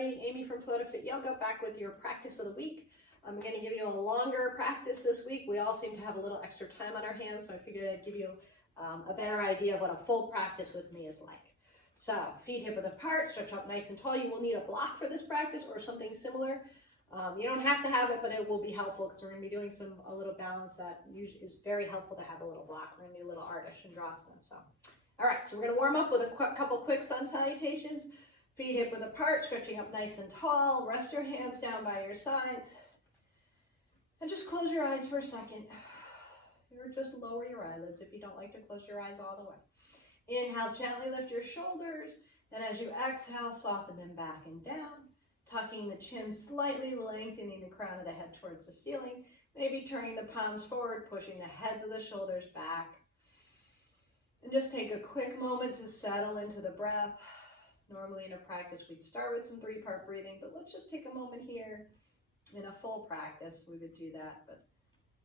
everybody. Amy from Flow to Fit Yoga back with your practice of the week. I'm going to give you a longer practice this week. We all seem to have a little extra time on our hands, so I figured I'd give you a better idea of what a full practice with me is like. So feet hip width apart, stretch up nice and tall. You will need a block for this practice or something similar. You don't have to have it, but it will be helpful because we're going to be doing a little balance that is very helpful to have a little block. We're going to do a little Ardha Chandrasana. So, all right, so we're going to warm up with a couple quick sun salutations. Feet hip width apart, stretching up nice and tall. Rest your hands down by your sides. And just close your eyes for a second. Or just lower your eyelids if you don't like to close your eyes all the way. Inhale, gently lift your shoulders. Then as you exhale, soften them back and down. Tucking the chin slightly, lengthening the crown of the head towards the ceiling. Maybe turning the palms forward, pushing the heads of the shoulders back. And just take a quick moment to settle into the breath. Normally in a practice, we'd start with some 3-part breathing, but let's just take a moment here. In a full practice, we would do that, but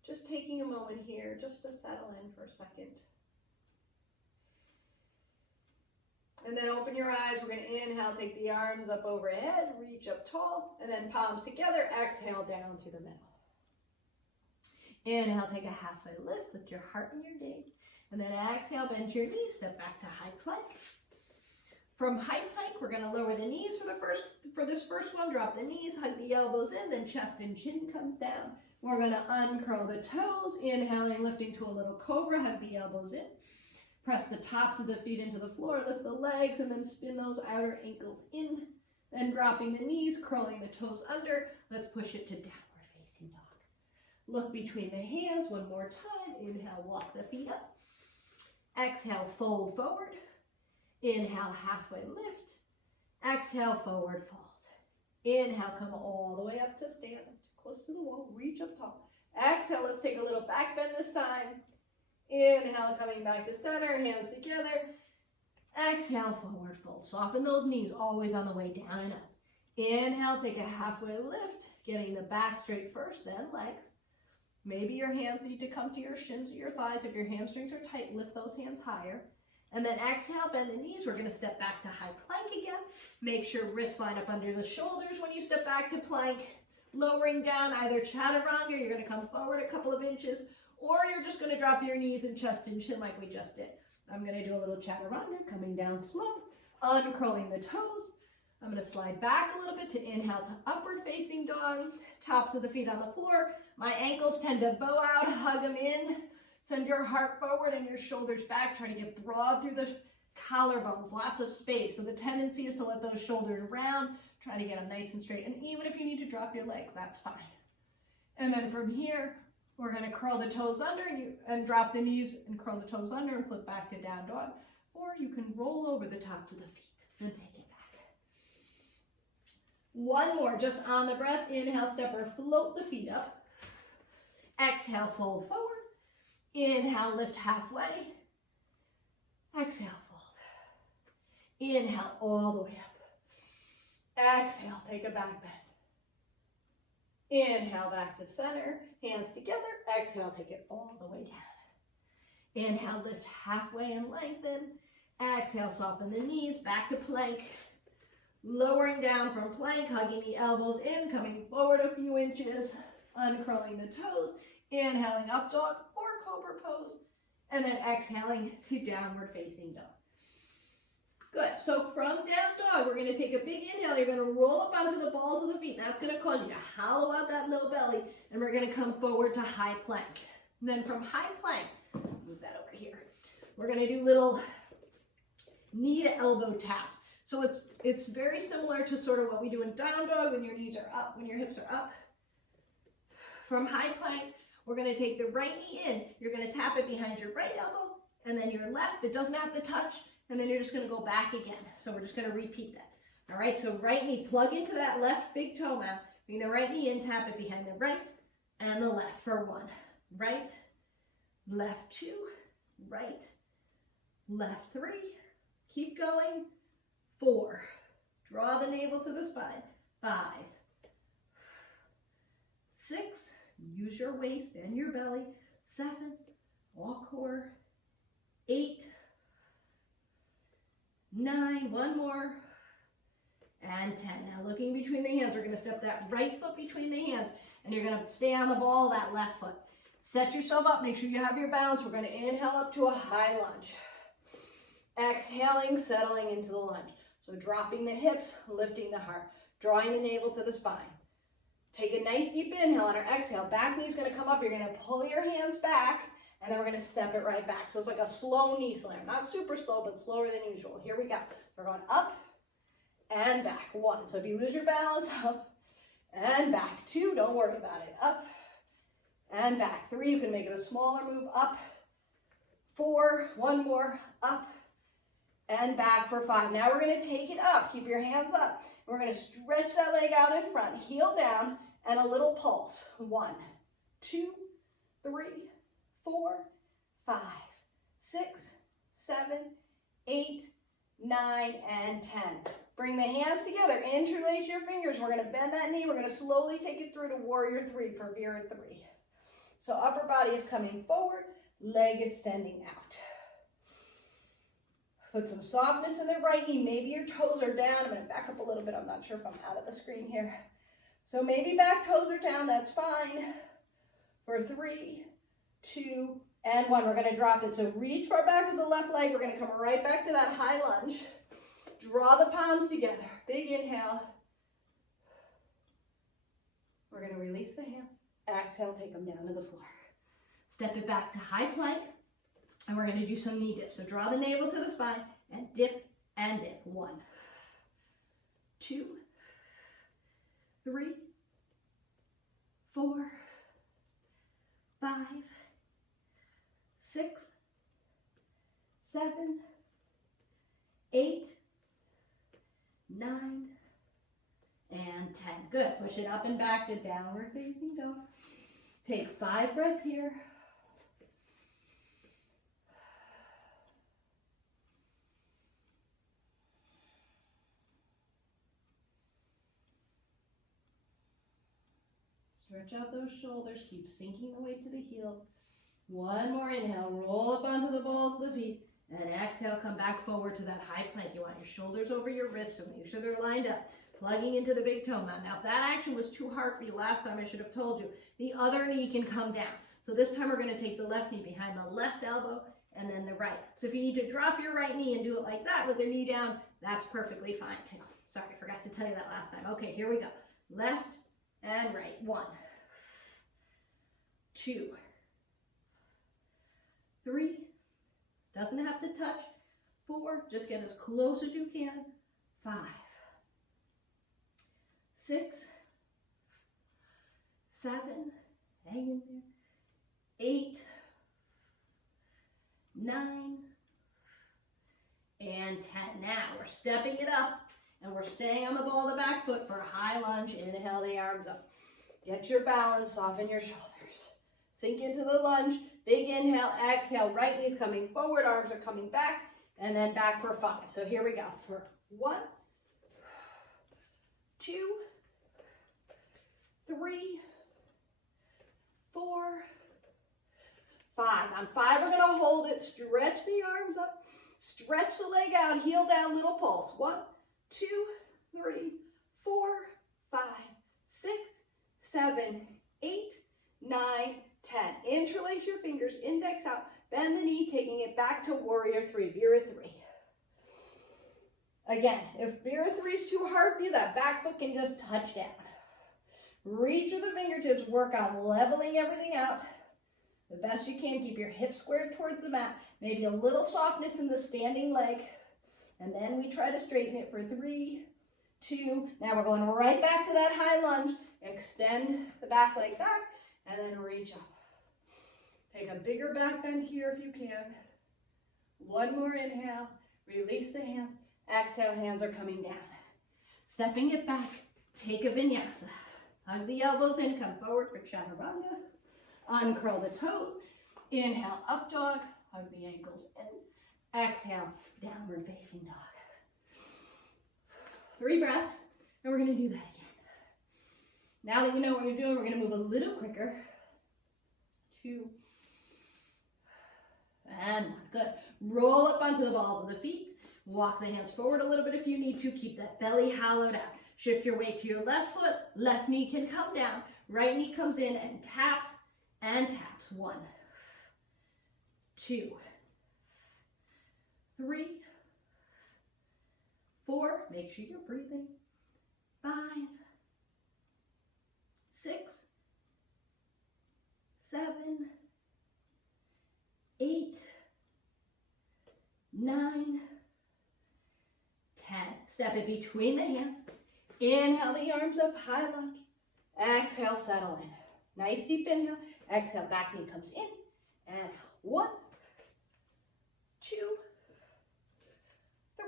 just taking a moment here just to settle in for a second. And then open your eyes. We're going to inhale, take the arms up overhead, reach up tall, and then palms together. Exhale down through the middle. Inhale, take a halfway lift, lift your heart and your gaze. And then exhale, bend your knees, step back to high plank. From high plank, we're going to lower the knees for this first one. Drop the knees, hug the elbows in, then chest and chin comes down. We're going to uncurl the toes, inhaling, lifting to a little cobra, hug the elbows in. Press the tops of the feet into the floor, lift the legs, and then spin those outer ankles in. Then dropping the knees, curling the toes under. Let's push it to downward facing dog. Look between the hands one more time. Inhale, walk the feet up. Exhale, fold forward. Inhale, halfway lift. Exhale, forward fold. Inhale, come all the way up to stand, close to the wall, reach up tall. Exhale, let's take a little back bend this time. Inhale, coming back to center, hands together. Exhale, forward fold. Soften those knees, always on the way down and up. Inhale, take a halfway lift, getting the back straight first, then legs. Maybe your hands need to come to your shins or your thighs. If your hamstrings are tight, lift those hands higher. And then exhale, bend the knees. We're going to step back to high plank again. Make sure wrists line up under the shoulders when you step back to plank. Lowering down either Chaturanga, you're going to come forward a couple of inches, or you're just going to drop your knees and chest and chin like we just did. I'm going to do a little Chaturanga, coming down slow, uncurling the toes. I'm going to slide back a little bit to inhale to upward facing dog. Tops of the feet on the floor. My ankles tend to bow out, hug them in. Send your heart forward and your shoulders back. Try to get broad through the collarbones, lots of space. So the tendency is to let those shoulders round. Try to get them nice and straight. And even if you need to drop your legs, that's fine. And then from here, we're going to curl the toes under and drop the knees and curl the toes under and flip back to down dog. Or you can roll over the tops of the feet and take it back. One more, just on the breath. Inhale, step or float the feet up. Exhale, fold forward. Inhale, lift halfway. Exhale, fold. Inhale, all the way up. Exhale, take a back bend. Inhale, back to center. Hands together. Exhale, take it all the way down. Inhale, lift halfway and lengthen. Exhale, soften the knees. Back to plank. Lowering down from plank, hugging the elbows in, coming forward a few inches. Uncurling the toes. Inhaling up dog or cobra pose, and then exhaling to downward facing dog. Good. So from down dog, we're going to take a big inhale. You're going to roll up onto the balls of the feet. That's going to cause you to hollow out that low belly, and we're going to come forward to high plank. And then from high plank, move that over here. We're going to do little knee to elbow taps. So it's very similar to sort of what we do in down dog when your knees are up, when your hips are up. From high plank, we're going to take the right knee in. You're going to tap it behind your right elbow, and then your left. It doesn't have to touch, and then you're just going to go back again. So we're just going to repeat that. All right, so right knee, plug into that left big toe mound. Bring the right knee in, tap it behind the right and the left for 1. Right, left 2, right, left 3. Keep going. 4. Draw the navel to the spine. 5, 6. Use your waist and your belly. 7, all core. 8, 9, one more. and 10. Now looking between the hands, we're going to step that right foot between the hands, and you're going to stay on the ball of that left foot. Set yourself up, make sure you have your balance. We're going to inhale up to a high lunge. Exhaling, settling into the lunge. So dropping the hips, lifting the heart, drawing the navel to the spine. Take a nice deep inhale on our exhale. Back knee's going to come up. You're going to pull your hands back, and then we're going to step it right back. So it's like a slow knee slam. Not super slow, but slower than usual. Here we go. We're going up and back. 1. So if you lose your balance, up and back. 2, don't worry about it. Up and back. 3, you can make it a smaller move. Up. 4, 1 more. Up and back for 5. Now we're going to take it up. Keep your hands up. We're going to stretch that leg out in front. Heel down and a little pulse. 1, 2, 3, 4, 5, 6, 7, 8, 9, and 10. Bring the hands together. Interlace your fingers. We're going to bend that knee. We're going to slowly take it through to warrior 3 for Vera 3. So upper body is coming forward. Leg extending out. Put some softness in the right knee. Maybe your toes are down. I'm going to back up a little bit. I'm not sure if I'm out of the screen here. So maybe back toes are down. That's fine. For 3, 2, and 1. We're going to drop it. So reach far back with the left leg. We're going to come right back to that high lunge. Draw the palms together. Big inhale. We're going to release the hands. Exhale, take them down to the floor. Step it back to high plank. And we're going to do some knee dips. So draw the navel to the spine and dip and dip. 1, 2, 3, 4, 5, 6, 7, 8, 9, and 10. Good. Push it up and back to downward facing dog. Take 5 breaths here. Stretch out those shoulders. Keep sinking the weight to the heels. 1 more inhale. Roll up onto the balls of the feet. And exhale, come back forward to that high plank. You want your shoulders over your wrists, so make sure they're lined up. Plugging into the big toe mound. Now, if that action was too hard for you last time, I should have told you. The other knee can come down. So this time we're going to take the left knee behind the left elbow and then the right. So if you need to drop your right knee and do it like that with the knee down, that's perfectly fine too. Sorry, I forgot to tell you that last time. Okay, here we go. Left and right. 1, 2, 3. Doesn't have to touch. 4, just get as close as you can. 5, 6, 7, hang in there. 8, 9, and 10. Now we're stepping it up and we're staying on the ball of the back foot for a high lunge. Inhale the arms up. Get your balance, soften your shoulders. Sink into the lunge. Big inhale, exhale, right knee's coming forward, arms are coming back, and then back for 5. So here we go. For 1, 2, 3, 4, 5. On 5, we're going to hold it. Stretch the arms up. Stretch the leg out. Heel down, little pulse. 1, 2, 3, 4, 5, 6, 7, 8, 9, 10. Interlace your fingers, index out, bend the knee, taking it back to warrior 3, Vera 3. Again, if Vera 3 is too hard for you, that back foot can just touch down. Reach with the fingertips, work on leveling everything out. The best you can, keep your hips squared towards the mat. Maybe a little softness in the standing leg. And then we try to straighten it for 3, 2. Now we're going right back to that high lunge. Extend the back leg back and then reach up. Take a bigger back bend here if you can. 1 more inhale. Release the hands. Exhale, hands are coming down. Stepping it back, take a vinyasa. Hug the elbows in, come forward for Chaturanga. Uncurl the toes. Inhale, up dog. Hug the ankles in. Exhale, downward facing dog. 3 breaths, and we're going to do that again. Now that you know what you're doing, we're going to move a little quicker. 2. And 1. Good. Roll up onto the balls of the feet. Walk the hands forward a little bit if you need to. Keep that belly hollowed out. Shift your weight to your left foot. Left knee can come down. Right knee comes in and taps and taps. 1, 2, 3, 4. Make sure you're breathing. 5, 6, 7, 8, 9, 10. Step it between the hands. Inhale the arms up, high lunge. Exhale, settle in. Nice deep inhale. Exhale, back knee comes in. And 1, 2, 3,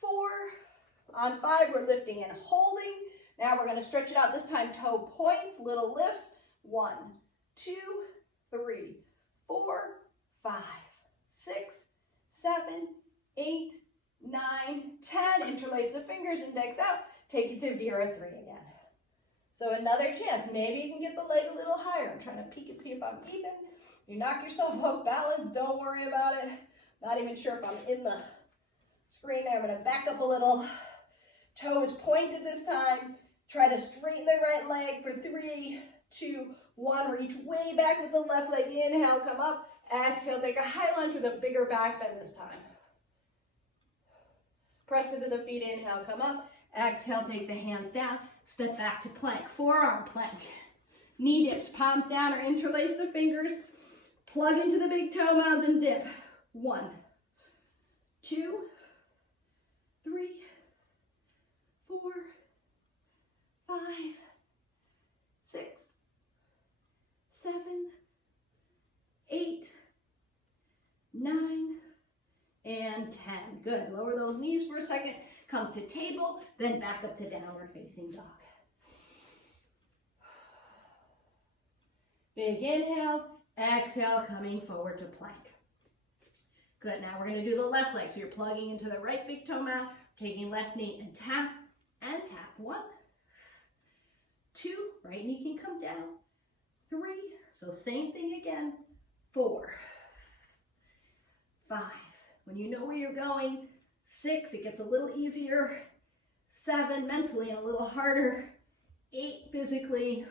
4. On 5, we're lifting and holding. Now we're going to stretch it out. This time, toe points, little lifts. 1, 2, 3, 4, 5, 6, 7, 8, 9, 10. Interlace the fingers, index out. Take it to Vira 3 again. So another chance. Maybe you can get the leg a little higher. I'm trying to peek and see if I'm even. You knock yourself off balance, don't worry about it. Not even sure if I'm in the screen there. I'm going to back up a little. Toe is pointed this time. Try to straighten the right leg for 3, 2, 1. Reach way back with the left leg. Inhale, come up. Exhale, take a high lunge with a bigger back bend this time. Press into the feet. Inhale, come up. Exhale, take the hands down. Step back to plank. Forearm plank. Knee dips, palms down or interlace the fingers. Plug into the big toe mounds and dip. 1, 2, 3, 4, 5, 6, 7, 8, 9, and 10. Good. Lower those knees for a second. Come to table, then back up to downward facing dog. Big inhale, exhale, coming forward to plank. Good. Now we're going to do the left leg. So you're plugging into the right big toe mount, taking left knee and tap and tap. 1, 2, right knee can come down. 3, so same thing again. 4, 5. When you know where you're going, 6, it gets a little easier. 7, mentally, and a little harder. 8, physically.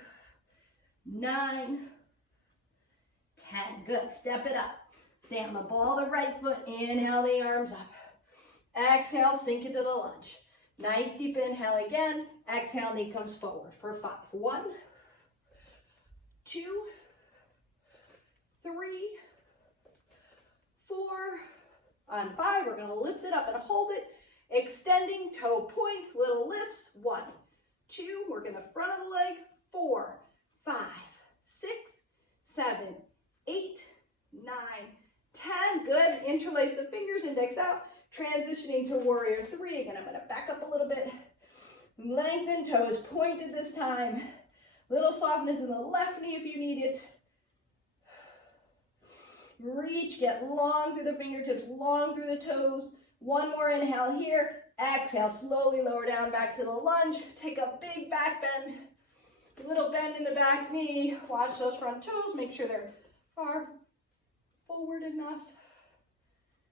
9, 10. Good. Step it up. Stay on the ball of the right foot. Inhale the arms up. Exhale, sink into the lunge. Nice deep inhale again. Exhale, knee comes forward for 5. 1, 2, 3, 4. On 5, we're going to lift it up and hold it. Extending, toe points, little lifts. 1, 2, we're going to front of the leg. 4, 5, 6, 7, 8, 9, 10. Good. Interlace the fingers, index out. Transitioning to warrior 3. Again, I'm going to back up a little bit. Lengthen, toes pointed this time. Little softness in the left knee if you need it. Reach, get long through the fingertips, long through the toes. 1 more inhale here. Exhale, slowly lower down back to the lunge. Take a big back bend. Little bend in the back knee. Watch those front toes. Make sure they're far forward enough.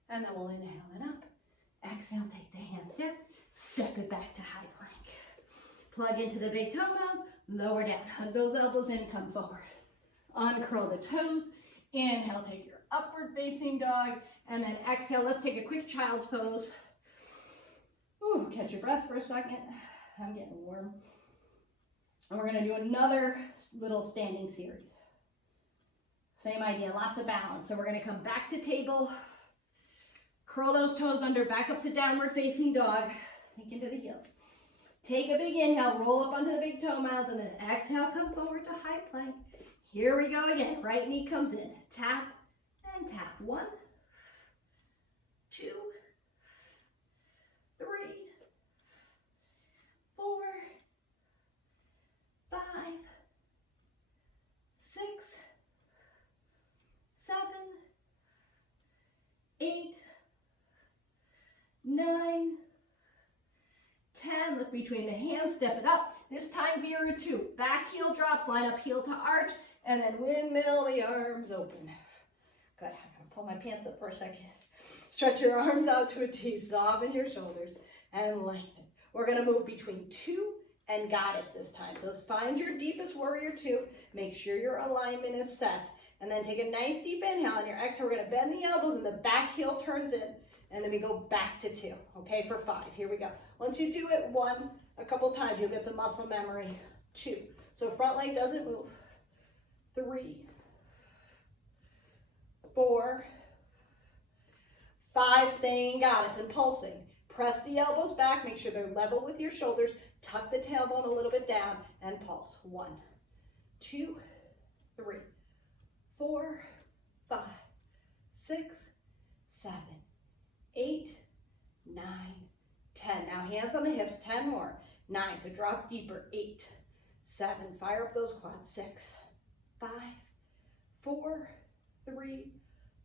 And then we'll inhale it up. Exhale, take the hands down. Step it back to high plank. Plug into the big toe mounds. Lower down. Hug those elbows in. Come forward. Uncurl the toes. Inhale, take your upward facing dog. And then exhale. Let's take a quick child's pose. Ooh, catch your breath for a second. I'm getting warm. And we're going to do another little standing series. Same idea, lots of balance. So we're going to come back to table. Curl those toes under, back up to downward facing dog. Sink into the heels. Take a big inhale, roll up onto the big toe mounds, and then exhale, come forward to high plank. Here we go again. Right knee comes in. Tap and tap. 1, 2, 3, 4, 5, 6, 7, 8, 9, 10. Look between the hands, step it up. This time, Vira 2. Back heel drops, line up heel to arch, and then windmill the arms open. Good. I'm going to pull my pants up for a second. Stretch your arms out to a T, soften your shoulders, and lengthen. We're gonna move between 2 and goddess this time. So find your deepest warrior 2. Make sure your alignment is set. And then take a nice deep inhale. On your exhale, we're gonna bend the elbows and the back heel turns in. And then we go back to 2, okay, for 5. Here we go. Once you do it a couple times, you'll get the muscle memory. 2. So front leg doesn't move. 3, 4, 5, staying in goddess and pulsing. Press the elbows back, make sure they're level with your shoulders. Tuck the tailbone a little bit down and pulse. 1, 2, 3, 4, 5, 6, 7, 8, 9, 10. Now hands on the hips, 10 more. 9, so drop deeper. 8, 7, fire up those quads. 6, 5, 4, 3,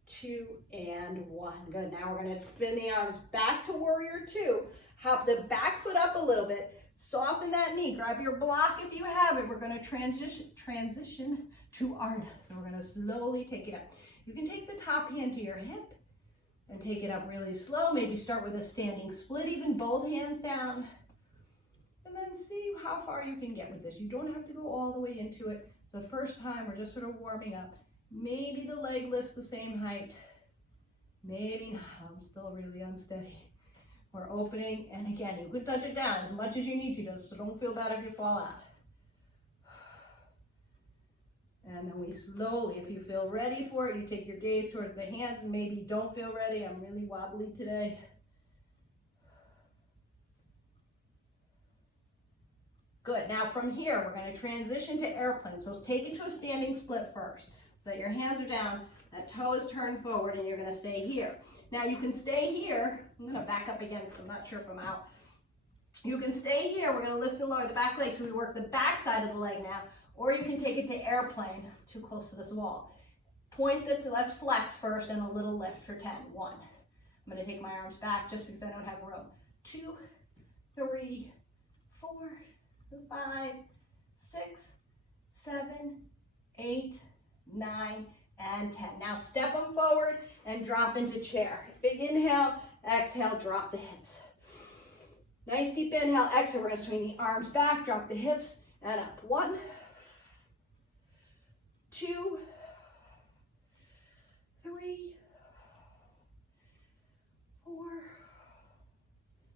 2, and 1. Good. Now we're going to spin the arms back to warrior 2. Hop the back foot up a little bit. Soften that knee. Grab your block if you have it. We're going to transition to Ardha. So we're going to slowly take it up. You can take the top hand to your hip and take it up really slow. Maybe start with a standing split, even both hands down. And then see how far you can get with this. You don't have to go all the way into it. It's the first time. We're just sort of warming up. Maybe the leg lifts the same height. Maybe not. I'm still really unsteady. We're opening, and again, you could touch it down as much as you need to, so don't feel bad if you fall out. And then we slowly, if you feel ready for it, you take your gaze towards the hands, and maybe you don't feel ready. I'm really wobbly today. Good. Now from here, we're going to transition to airplane. So take it to a standing split first. So that your hands are down, that toe is turned forward, and you're going to stay here. Now you can stay here. I'm going to back up again because I'm not sure if I'm out. You can stay here. We're going to lift and lower the back leg, so we work the back side of the leg now. Or you can take it to airplane, too close to this wall. Let's flex first and a little lift for 10. 1. I'm going to take my arms back just because I don't have room. 2, 3, 4, 5, 6, 7, 8, 9, and 10. Now step them forward and drop into chair. Big inhale, exhale, drop the hips. Nice deep inhale, exhale. We're going to swing the arms back, drop the hips, and up. 1, 2, 3, 4,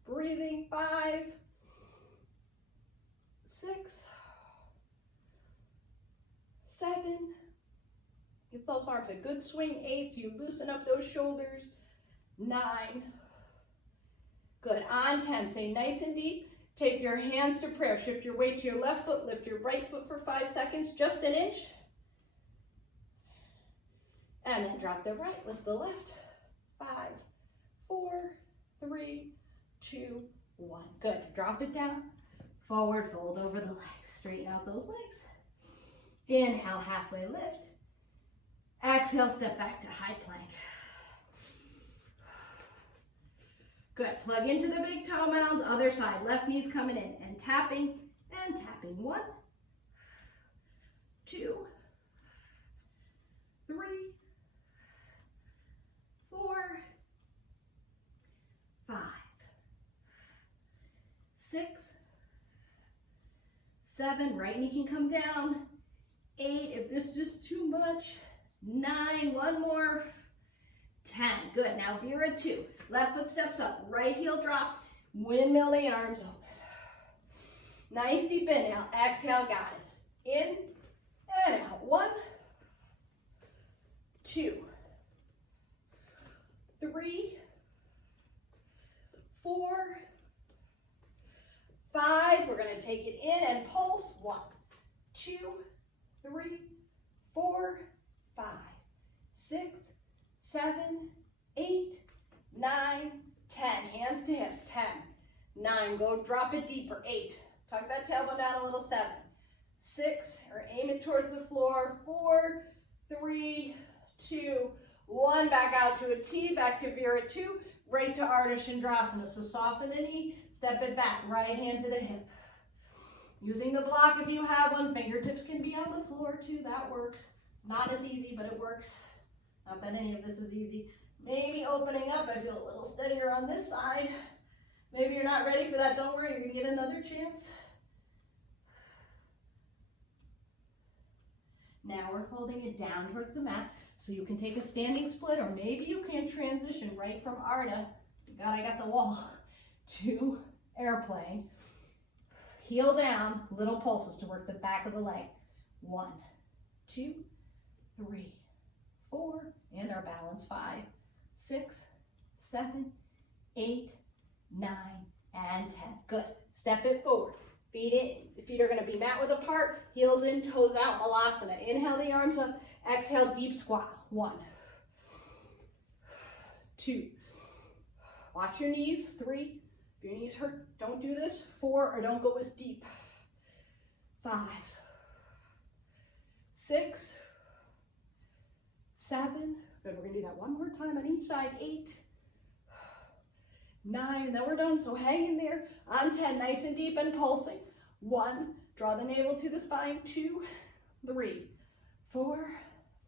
breathing, 5, 6, 7, give those arms a good swing. 8, so you loosen up those shoulders. 9, good. On 10, stay nice and deep. Take your hands to prayer. Shift your weight to your left foot. Lift your right foot for 5 seconds, just an inch. And then drop the right, lift the left. 5, 4, 3, 2, 1. Good. Drop it down. Forward, fold over the legs. Straighten out those legs. Inhale, halfway lift. Exhale, step back to high plank. Good. Plug into the big toe mounds. Other side. Left knee's coming in and tapping and tapping. 1, 2, 3, 4, 5, 6, 7. Right knee can come down. 8. If this is just too much. 9. 1 more. 10. Good. Now Vera 2. Left foot steps up. Right heel drops. Windmill the arms open. Nice deep inhale. Exhale, goddess. In and out. 1, 2, 3, 4, 5. We're going to take it in and pulse. 1, 2, 3, 4, 5, 6, 7, 8, 9, 10. Hands to hips. 10, 9. Go drop it deeper. 8. Tuck that tailbone down a little. 7, 6. Or aim it towards the floor. 4, 3, 2, 1. Back out to a T. Back to Vera 2. Right to Ardha Chandrasana. So soften the knee. Step it back. Right hand to the hip. Using the block if you have one. Fingertips can be on the floor too. That works. It's not as easy, but it works. Not that any of this is easy. Maybe opening up. I feel a little steadier on this side. Maybe you're not ready for that. Don't worry, you're going to get another chance. Now we're holding it down towards the mat. So you can take a standing split, or maybe you can transition right from Ardha, God, I got the wall, to airplane. Heel down, little pulses to work the back of the leg. 1, 2, 3, 4, and our balance. 5, 6, 7, 8, 9, and 10. Good. Step it forward. Feet in. Feet are going to be mat width apart. Heels in, toes out. Malasana. Inhale the arms up. Exhale, deep squat. 1, 2. Watch your knees. 3. If your knees hurt, don't do this. 4, or don't go as deep. 5, 6, 7. Good. We're going to do that one more time on each side. 8, 9, and then we're done. So hang in there. On 10, nice and deep and pulsing. 1, draw the navel to the spine. 2, 3, 4,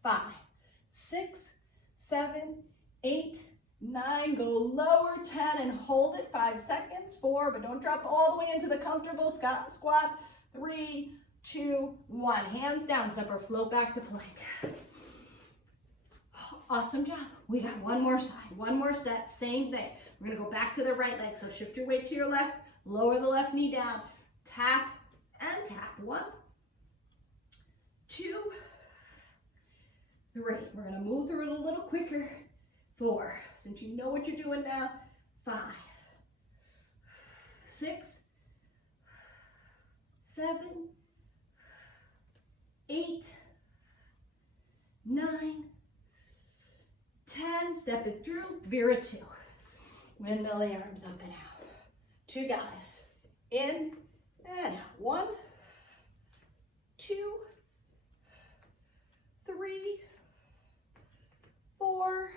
5, 6, 7, 8, 9. Go lower. 10 and hold it. 5 seconds. 4, but don't drop all the way into the comfortable squat. 3, 2, 1. Hands down. Step or float back to plank. Awesome job. We got one more side. One more set. Same thing. We're going to go back to the right leg. So shift your weight to your left. Lower the left knee down. Tap and tap. 1, 2, 3. We're going to move through it a little quicker. 4. Since you know what you're doing now. 5, 6, 7, 8, 9, 10. Step it through. Vira 2. Windmill the arms up and out. 2 guys. In and out. 1, 2, 3, 4,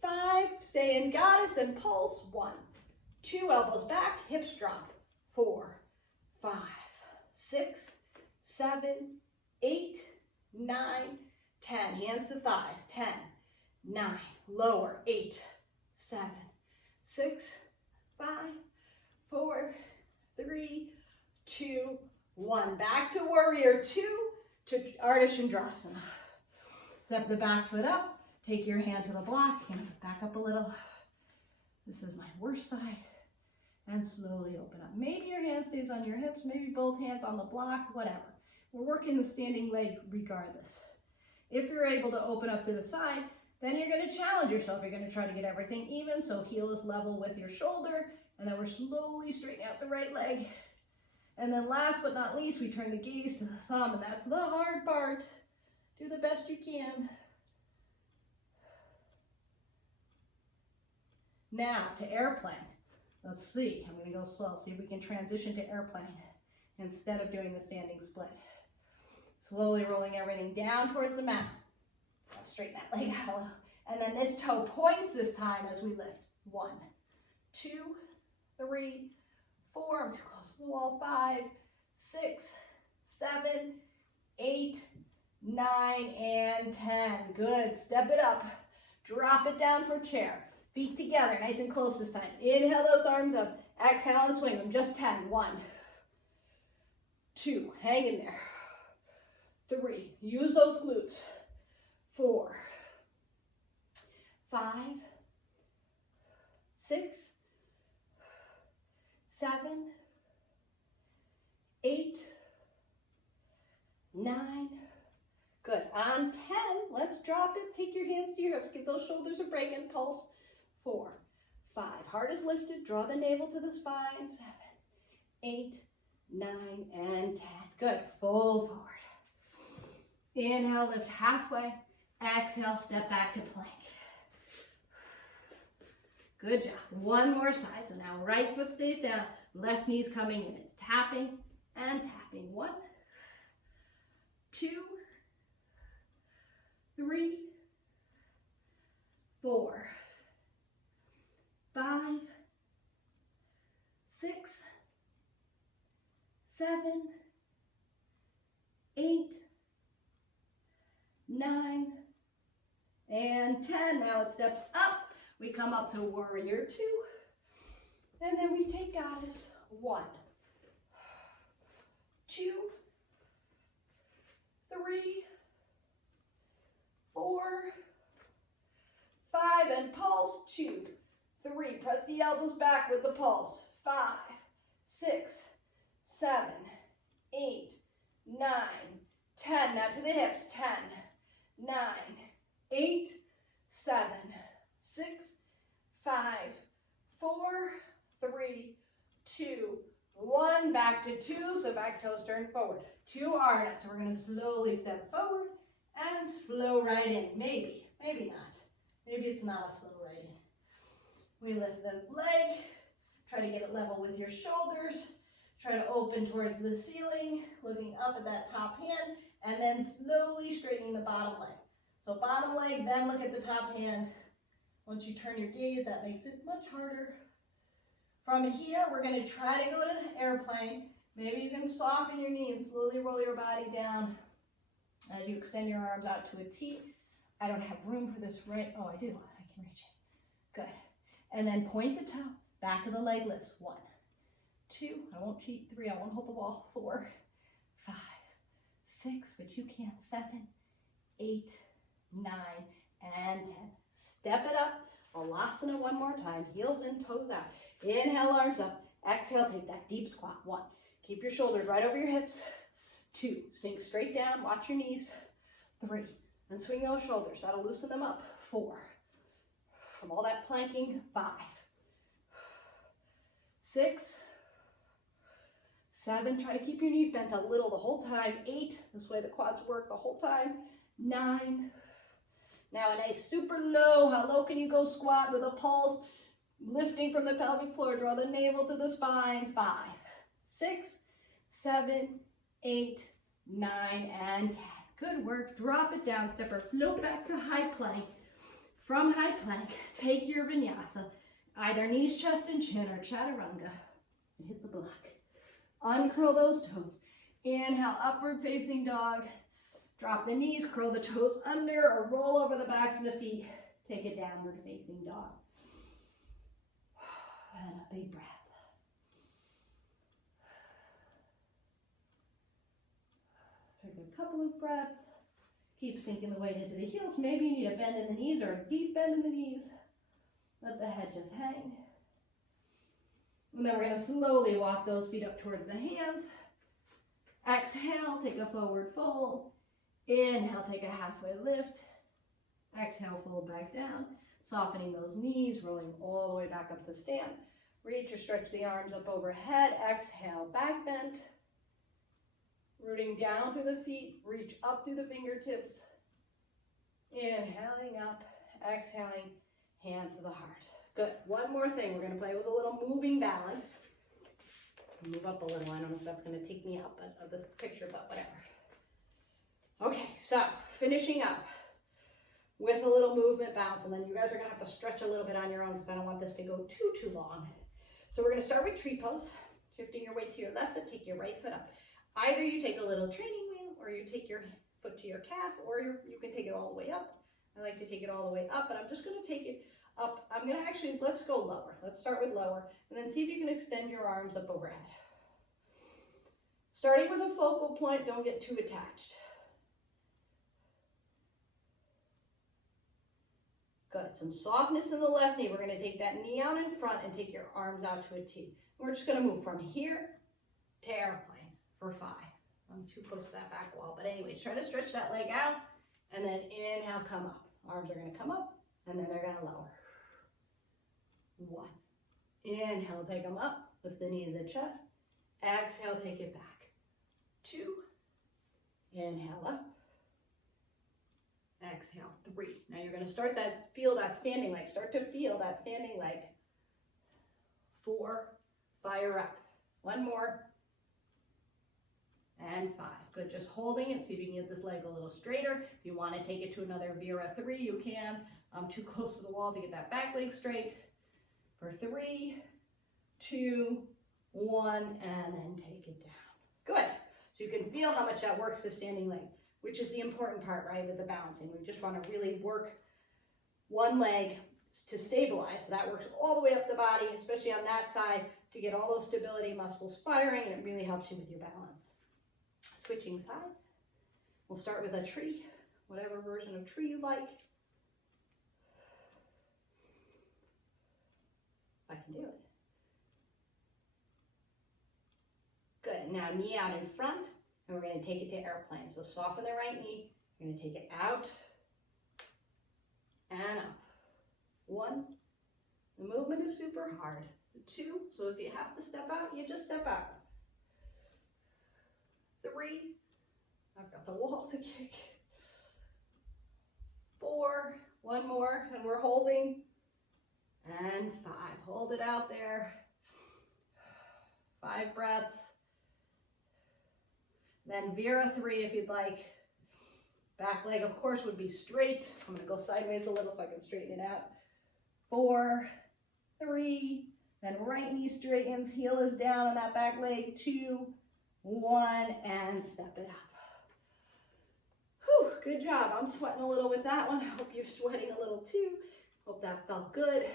5. Stay in goddess and pulse. 1, 2. Elbows back. Hips drop. 4, 5, 6, 7, 8, 9, 10. Hands to thighs. 10, 9. Lower. 8, 7, 6, 5, 4, 3, 2, 1. Back to warrior 2 to Ardha Chandrasana. Step the back foot up. Take your hand to the block. Back up a little. This is my worst side. And slowly open up. Maybe your hand stays on your hips. Maybe both hands on the block. Whatever. We're working the standing leg regardless. If you're able to open up to the side, then you're going to challenge yourself. You're going to try to get everything even. So heel is level with your shoulder. And then we're slowly straightening out the right leg. And then last but not least, we turn the gaze to the thumb. And that's the hard part. Do the best you can. Now to airplane. Let's see. I'm going to go slow. See if we can transition to airplane instead of doing the standing split. Slowly rolling everything down towards the mat. Straighten that leg out. And then this toe points this time as we lift. 1, 2, 3, 4. I'm too close to the wall. 5, 6, 7, 8, 9, and 10. Good. Step it up. Drop it down for chair. Feet together, nice and close this time. Inhale those arms up. Exhale and swing them. Just 10. 1, 2. Hang in there. 3. Use those glutes. 4, 5, 6, 7, 8, 9. Good. On 10, let's drop it. Take your hands to your hips. Give those shoulders a break and pulse. 4, 5. Heart is lifted. Draw the navel to the spine. 7, 8, 9, and 10. Good. Fold forward. Inhale, lift halfway. Exhale, step back to plank. Good job. One more side. So now right foot stays down. Left knee's coming in. It's tapping and tapping. 1, 2, 3, 4, 5, 6, 7, 8, 9, and 10. Now it steps up. We come up to warrior 2. And then we take goddess 1, 2, 3, 4, 5, and pulse. 2, 3. Press the elbows back with the pulse. 5, 6, 7, 8, 9, 10. Now to the hips. 10, 9, 8, 7, 6, 5, 4, 3, 2, 1. Back to 2. So back toes turn forward. To Ardha. So we're going to slowly step forward and flow right in. Maybe not. Maybe it's not a flow right in. We lift the leg. Try to get it level with your shoulders. Try to open towards the ceiling, looking up at that top hand, and then slowly straightening the bottom leg. So bottom leg, then look at the top hand. Once you turn your gaze, that makes it much harder. From here, we're going to try to go to airplane. Maybe you can soften your knee and slowly roll your body down as you extend your arms out to a T. I don't have room for this right. Oh, I do. I can reach it. Good. And then point the toe. Back of the leg lifts. 1, 2. I won't cheat. 3. I won't hold the wall. 4, 5, 6. But you can't. 7, 8, 9, and 10. Step it up. Balasana one more time. Heels in, toes out. Inhale, arms up. Exhale, take that deep squat. 1. Keep your shoulders right over your hips. 2. Sink straight down. Watch your knees. 3. And swing those shoulders. That'll loosen them up. 4. From all that planking. 5. 6. 7. Try to keep your knees bent a little the whole time. 8. This way the quads work the whole time. 9. Now a nice super low. How low can you go squat with a pulse? Lifting from the pelvic floor. Draw the navel to the spine. 5, 6, 7, 8, 9, and 10. Good work. Drop it down. Step or float back to high plank. From high plank, take your vinyasa. Either knees, chest, and chin, or chaturanga. And hit the block. Uncurl those toes. Inhale, upward facing dog. Drop the knees, curl the toes under, or roll over the backs of the feet. Take a downward facing dog. And a big breath. Take a couple of breaths. Keep sinking the weight into the heels. Maybe you need a bend in the knees or a deep bend in the knees. Let the head just hang. And then we're going to slowly walk those feet up towards the hands. Exhale, take a forward fold. Inhale, take a halfway lift. Exhale, fold back down. Softening those knees, rolling all the way back up to stand. Reach or stretch the arms up overhead. Exhale, back bend. Rooting down through the feet. Reach up through the fingertips. Inhaling up. Exhaling, hands to the heart. Good. One more thing. We're going to play with a little moving balance. Move up a little. I don't know if that's going to take me out of this picture, but whatever. Okay, so finishing up with a little movement bounce, and then you guys are going to have to stretch a little bit on your own because I don't want this to go too long. So we're going to start with tree pose, shifting your weight to your left foot, take your right foot up. Either you take a little training wheel, or you take your foot to your calf, or you can take it all the way up. I like to take it all the way up, but I'm just going to take it up. I'm going to actually, let's go lower. Let's start with lower, and then see if you can extend your arms up overhead. Starting with a focal point, don't get too attached. Good. Some softness in the left knee. We're going to take that knee out in front and take your arms out to a T. We're just going to move from here to airplane for 5. I'm too close to that back wall. But anyways, try to stretch that leg out. And then inhale, come up. Arms are going to come up, and then they're going to lower. 1. Inhale, take them up. Lift the knee to the chest. Exhale, take it back. 2. Inhale up. Exhale, 3. Now you're going to start that, feel that standing leg. Start to feel that standing leg. 4. Fire up. 1 more. And 5. Good. Just holding it. See if you can get this leg a little straighter. If you want to take it to another Vera 3, you can. I'm too close to the wall to get that back leg straight. For 3, 2, 1, and then take it down. Good. So you can feel how much that works the standing leg, which is the important part, right, with the balancing. We just want to really work one leg to stabilize. So that works all the way up the body, especially on that side, to get all those stability muscles firing, and it really helps you with your balance. Switching sides. We'll start with a tree, whatever version of tree you like. I can do it. Good. Now knee out in front, and we're going to take it to airplane. So soften the right knee. You're going to take it out and up. 1. The movement is super hard. 2. So if you have to step out, you just step out. 3. I've got the wall to kick. 4. 1 more, and we're holding. And 5. Hold it out there. 5 breaths. Then Vera 3 if you'd like. Back leg, of course, would be straight. I'm going to go sideways a little so I can straighten it out. 4, 3, then right knee straightens, heel is down on that back leg. 2, 1, and step it up. Whew, good job. I'm sweating a little with that one. I hope you're sweating a little too. Hope that felt good.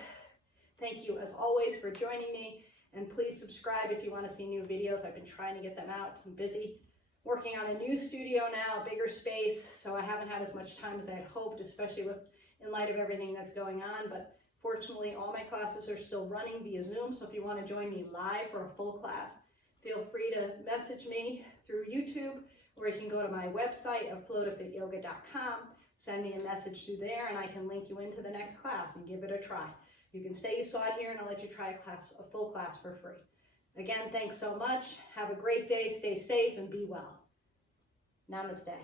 Thank you, as always, for joining me. And please subscribe if you want to see new videos. I've been trying to get them out. I'm busy working on a new studio now, a bigger space, so I haven't had as much time as I had hoped, especially in light of everything that's going on. But fortunately, all my classes are still running via Zoom, so if you want to join me live for a full class, feel free to message me through YouTube, or you can go to my website of flowtofityoga.com, send me a message through there, and I can link you into the next class and give it a try. You can say you saw it here, and I'll let you try a full class for free. Again, thanks so much. Have a great day. Stay safe and be well. Namaste.